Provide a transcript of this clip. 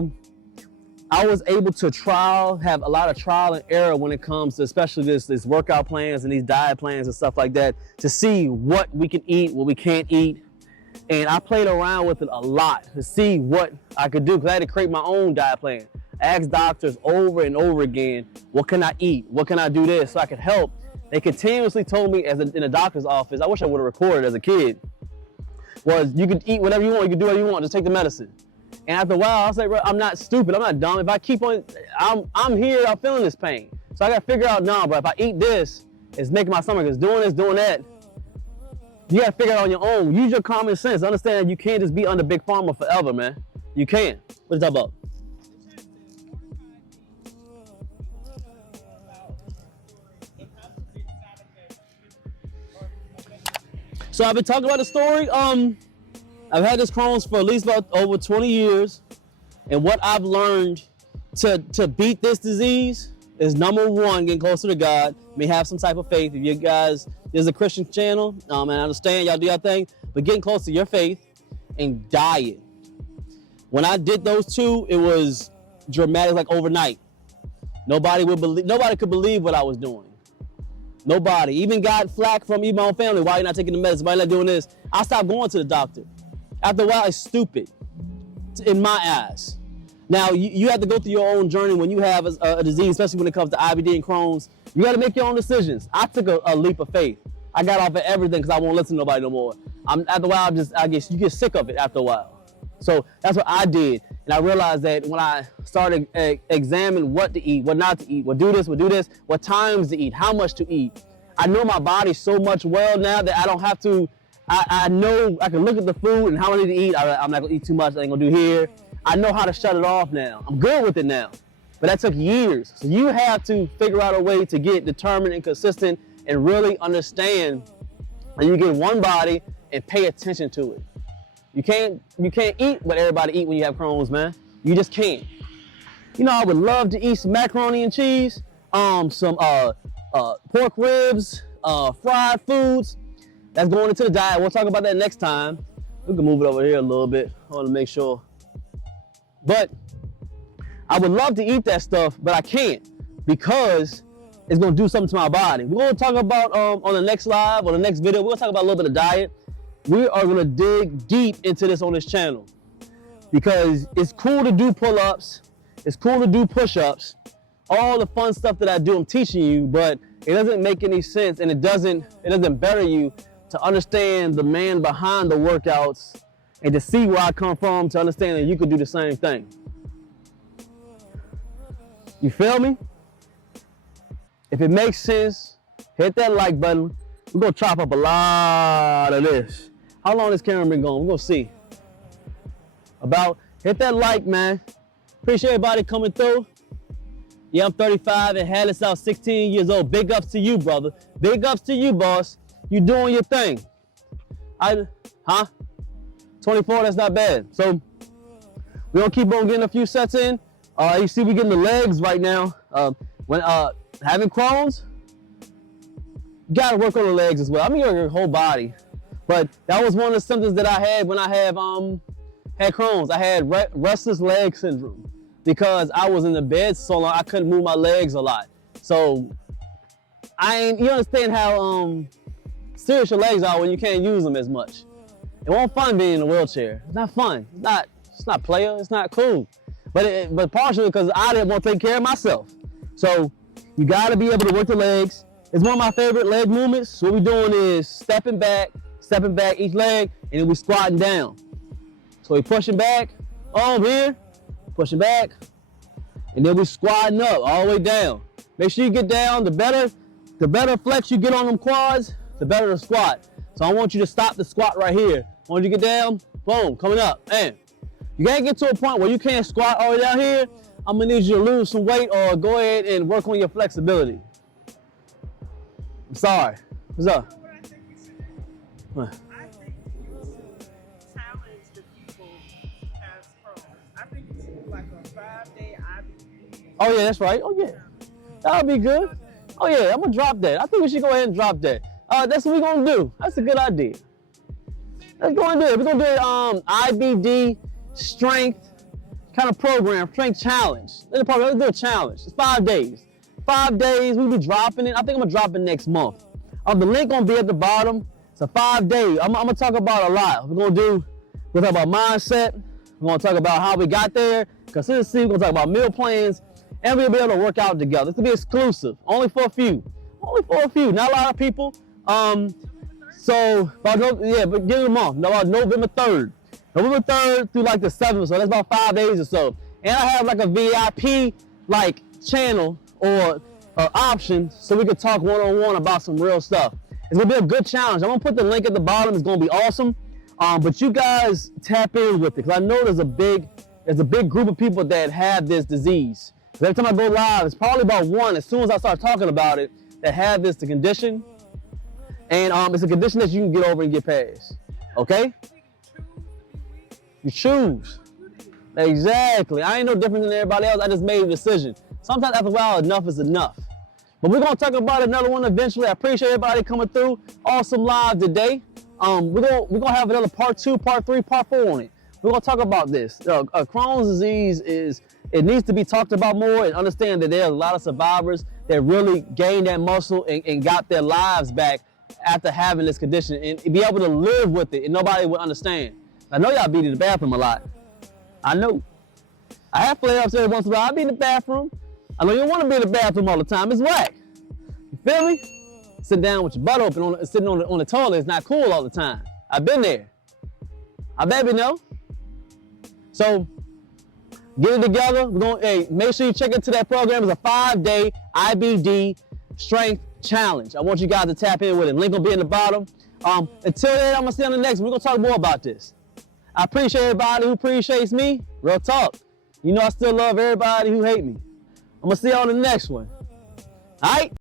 So I was able to have a lot of trial and error when it comes to especially this workout plans and these diet plans and stuff like that, to see what we can eat, what we can't eat. And I played around with it a lot to see what I could do, because I had to create my own diet plan. I asked doctors over and over again, what can I eat? What can I do this so I could help? They continuously told me in a doctor's office, I wish I would have recorded as a kid, was you can eat whatever you want, you can do whatever you want, just take the medicine. And after a while, I was like, bro, I'm not stupid, I'm not dumb. If I keep on, I'm here, I'm feeling this pain. So I gotta figure out, no, but if I eat this, it's making my stomach, it's doing this, doing that. You gotta figure it out on your own. Use your common sense. Understand that you can't just be under Big Pharma forever, man. You can't. What you talking about? So I've been talking about the story. I've had this Crohn's for at least about over 20 years. And what I've learned to beat this disease is, number one, getting closer to God. May have some type of faith. If you guys, there's a Christian channel, and I understand y'all do your thing, but getting close to your faith and diet. When I did those two, it was dramatic, like overnight. Nobody could believe what I was doing. Nobody. Even got flack from even my own family. Why are you not taking the medicine? Why are you not doing this? I stopped going to the doctor. After a while, it's stupid in my eyes. Now, you have to go through your own journey when you have a disease, especially when it comes to IBD and Crohn's. You got to make your own decisions. I took a leap of faith. I got off of everything because I won't listen to nobody no more. After a while, I guess you get sick of it after a while. So that's what I did. And I realized that when I started examining what to eat, what not to eat, what do this, what times to eat, how much to eat. I know my body so much well now that I don't have to, I know I can look at the food and how I need to eat. I'm not gonna eat too much, I ain't gonna do here. I know how to shut it off now. I'm good with it now. But that took years. So you have to figure out a way to get determined and consistent and really understand that you get one body and pay attention to it. You can't eat what everybody eat when you have Crohn's, man. You just can't. You know, I would love to eat some macaroni and cheese, some pork ribs, fried foods. That's going into the diet. We'll talk about that next time. We can move it over here a little bit. I want to make sure. But I would love to eat that stuff, but I can't because it's going to do something to my body. We're going to talk about on the next live or the next video, we're going to talk about a little bit of diet. We are going to dig deep into this on this channel because it's cool to do pull-ups. It's cool to do push-ups. All the fun stuff that I do, I'm teaching you, but it doesn't make any sense and it doesn't better you to understand the man behind the workouts and to see where I come from, to understand that you could do the same thing. You feel me? If it makes sense, hit that like button. We're gonna chop up a lot of this. How long this camera been going? We're gonna see. Hit that like, man. Appreciate everybody coming through. Yeah, I'm 35 and had this out 16 years old. Big ups to you, brother. Big ups to you, boss. You doing your thing. 24, that's not bad. So we're gonna keep on getting a few sets in. You see we getting the legs right now. When having Crohn's, you gotta work on the legs as well. I mean, your whole body. But that was one of the symptoms that I had when I had Crohn's. I had restless leg syndrome because I was in the bed so long I couldn't move my legs a lot. So you understand how serious your legs are when you can't use them as much. It won't fun being in a wheelchair. It's not fun. It's not player. It's not cool. But partially because I didn't want to take care of myself. So you got to be able to work the legs. It's one of my favorite leg movements. So what we're doing is stepping back each leg, and then we squatting down. So we pushing back, here, pushing back, and then we squatting up all the way down. Make sure you get down. The better flex you get on them quads, the better the squat. So I want you to stop the squat right here. I want you to get down, boom, coming up, and you gotta get to a point where you can't squat all the way down here. I'm gonna need you to lose some weight or go ahead and work on your flexibility. I'm sorry. What's up? You know what I think we should do? I think you should challenge the people who have Crohn's. I think you should do like a 5-day IBD. Oh yeah, that's right. Oh yeah, that'll be good. Oh yeah, I'm gonna drop that. I think we should go ahead and drop that. That's what we're gonna do. That's a good idea. Let's go and do it. We're gonna do IBD strength, kind of program, strength challenge. Let's do a challenge. It's 5 days. 5 days, we'll be dropping it. I think I'm gonna drop it next month. The link gonna be at the bottom. It's a 5 day. I'm gonna talk about a lot. We're gonna talk about mindset. We're gonna talk about how we got there, consistency. We're gonna talk about meal plans, and we'll be able to work out together. It's gonna be exclusive, only for a few. Only for a few, not a lot of people. But give it a month. About November 3rd. November 3rd through like the 7th, so that's about 5 days or so. And I have like a VIP like channel or option so we could talk one-on-one about some real stuff. It's gonna be a good challenge. I'm gonna put the link at the bottom. It's gonna be awesome. But you guys tap in with it, because I know there's a big group of people that have this disease. Every time I go live, it's probably about one, as soon as I start talking about it, that have the condition. And it's a condition that you can get over and get past. Okay? You choose. Exactly. I ain't no different than everybody else. I just made a decision. Sometimes after a while, enough is enough. But we're gonna talk about another one eventually. I appreciate everybody coming through. Awesome live today. We're gonna have another part 2, part 3, part 4 on it. We're gonna talk about this. Crohn's disease it needs to be talked about more, and understand that there are a lot of survivors that really gained that muscle and got their lives back after having this condition, and be able to live with it, and nobody would understand. I know y'all be in the bathroom a lot. I know. I have flare-ups every once in a while. I be in the bathroom. I know you don't want to be in the bathroom all the time. It's whack. You feel me? Sit down with your butt open, sitting on the toilet is not cool all the time. I've been there. I bet you know. So get it together. Make sure you check into that program. It's a 5-day IBD strength challenge. I want you guys to tap in with it. Link will be in the bottom. Until then, I'm gonna see you on the next one. We're gonna talk more about this. I appreciate everybody who appreciates me. Real talk. You know I still love everybody who hate me. I'm gonna see you on the next one. All right?